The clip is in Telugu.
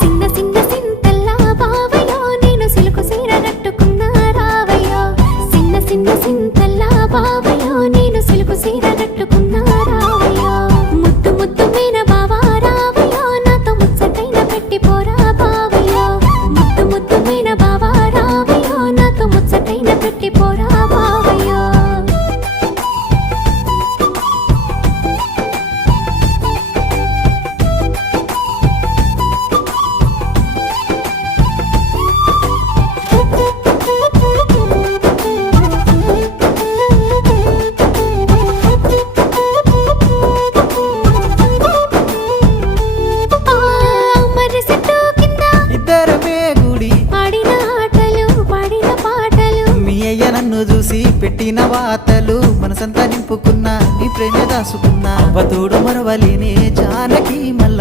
సిన్న సిన్న సింతల్లా బావయ్యో నేను సిలుకు సీర కట్టుకున్నా రావయ్యో సిన్న సిన్న సింతల్లా బావయ్యో నేను సిలుకు సీర కట్టుకున్నా రావయ్యో ముద్దు ముద్దు మీన బావా రావయ్యో నాతో ముచ్చటైన పెట్టిపోరా బావయ్యో ముద్దు ముద్దు మీన బావా రావయ్యో నాతో ముచ్చటైన పెట్టిపోరా బావయ్యో ఇద్దరమే గుడి ఆడిన ఆటలు పాడిన పాటలు మీ అయ్య నన్ను చూసి పెట్టిన వాతలు మనసంతా నింపుకున్నా నీ ప్రేమ దాసుకున్నా అవతోడు మరవలేనే జానకి మల్ల